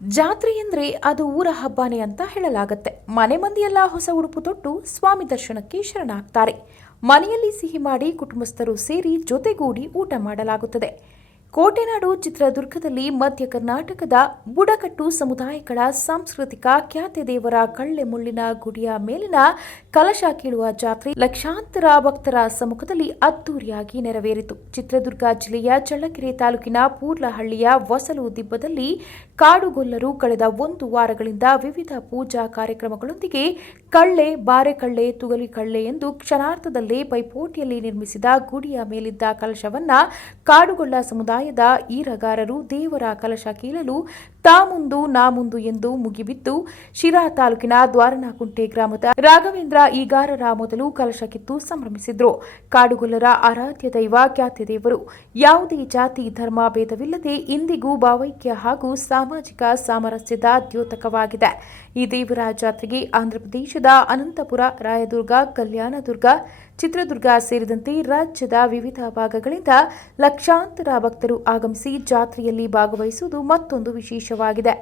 ಜಾತ್ರೆ ಎಂದ್ರೆ ಅದು ಊರ ಹಬ್ಬನೇ ಅಂತ ಹೇಳಲಾಗತ್ತೆ. ಮನೆ ಮಂದಿಯೆಲ್ಲ ಹೊಸ ಉಡುಪು ತೊಟ್ಟು ಸ್ವಾಮಿ ದರ್ಶನಕ್ಕೆ ಶರಣಾಗ್ತಾರೆ. ಮನೆಯಲ್ಲಿ ಸಿಹಿ ಮಾಡಿ ಕುಟುಂಬಸ್ಥರು ಸೇರಿ ಜೊತೆಗೂಡಿ ಊಟ ಮಾಡಲಾಗುತ್ತದೆ. ಕೋಟೆನಾಡು ಚಿತ್ರದುರ್ಗದಲ್ಲಿ ಮಧ್ಯ ಕರ್ನಾಟಕದ ಬುಡಕಟ್ಟು ಸಮುದಾಯಗಳ ಸಾಂಸ್ಕೃತಿಕ ಖ್ಯಾತಿ ದೇವರ ಕಳ್ಳೆ ಮುಳ್ಳಿನ ಗುಡಿಯ ಮೇಲಿನ ಕಲಶ ಕೀಳುವ ಜಾತ್ರೆ ಲಕ್ಷಾಂತರ ಭಕ್ತರ ಸಮ್ಮುಖದಲ್ಲಿ ಅದ್ದೂರಿಯಾಗಿ ನೆರವೇರಿತು. ಚಿತ್ರದುರ್ಗ ಜಿಲ್ಲೆಯ ಚಳ್ಳಕೆರೆ ತಾಲೂಕಿನ ಪೂರ್ಲಹಳ್ಳಿಯ ವಸಲು ದಿಬ್ಬದಲ್ಲಿ ಕಾಡುಗೊಲ್ಲರು ಕಳೆದ 1 ವಾರಗಳಿಂದ ವಿವಿಧ ಪೂಜಾ ಕಾರ್ಯಕ್ರಮಗಳೊಂದಿಗೆ ಕಳ್ಳೆ, ಬಾರೆಕಳ್ಳೆ, ತುಗಲಿ ಕಳ್ಳೆ ಎಂದು ಕ್ಷಣಾರ್ಧದಲ್ಲೇ ಪೈಪೋಟಿಯಲ್ಲಿ ನಿರ್ಮಿಸಿದ ಗುಡಿಯ ಮೇಲಿದ್ದ ಕಲಶವನ್ನ ಕಾಡುಗೊಲ್ಲ ಸಮುದಾಯದ ಈರಗಾರರು ದೇವರ ಕಲಶ ಕೀಳಲು ತಾ ಮುಂದು ನಾ ಮುಂದು ಎಂದು ಮುಗಿಬಿದ್ದು ಶಿರಾ ತಾಲೂಕಿನ ದ್ವಾರನಕುಂಟೆ ಗ್ರಾಮದ ರಾಘವೇಂದ್ರ ಈಗಾರರ ಮೊದಲು ಕಲಶ ಕಿತ್ತು ಸಂಭ್ರಮಿಸಿದ್ರು. ಕಾಡುಗೊಲ್ಲರ ಆರಾಧ್ಯ ದೈವ ಖ್ಯಾತಿ ದೇವರು ಯಾವುದೇ ಜಾತಿ ಧರ್ಮ ಭೇದವಿಲ್ಲದೆ ಇಂದಿಗೂ ಭಾವೈಕ್ಯ ಹಾಗೂ ಸಾಮಾಜಿಕ ಸಾಮರಸ್ಯದ ದ್ಯೋತಕವಾಗಿದೆ. ಈ ದೇವರ ಜಾತ್ರೆಗೆ ಆಂಧ್ರಪ್ರದೇಶದ ಅನಂತಪುರ, ರಾಯದುರ್ಗ, ಕಲ್ಯಾಣದುರ್ಗ, ಚಿತ್ರದುರ್ಗ ಸೇರಿದಂತೆ ರಾಜ್ಯದ ವಿವಿಧ ಭಾಗಗಳಿಂದ ಲಕ್ಷಾಂತರ ಭಕ್ತರು ಆಗಮಿಸಿ ಜಾತ್ರೆಯಲ್ಲಿ ಭಾಗವಹಿಸುವುದು ಮತ್ತೊಂದು ವಿಶೇಷವಾಗಿದೆ.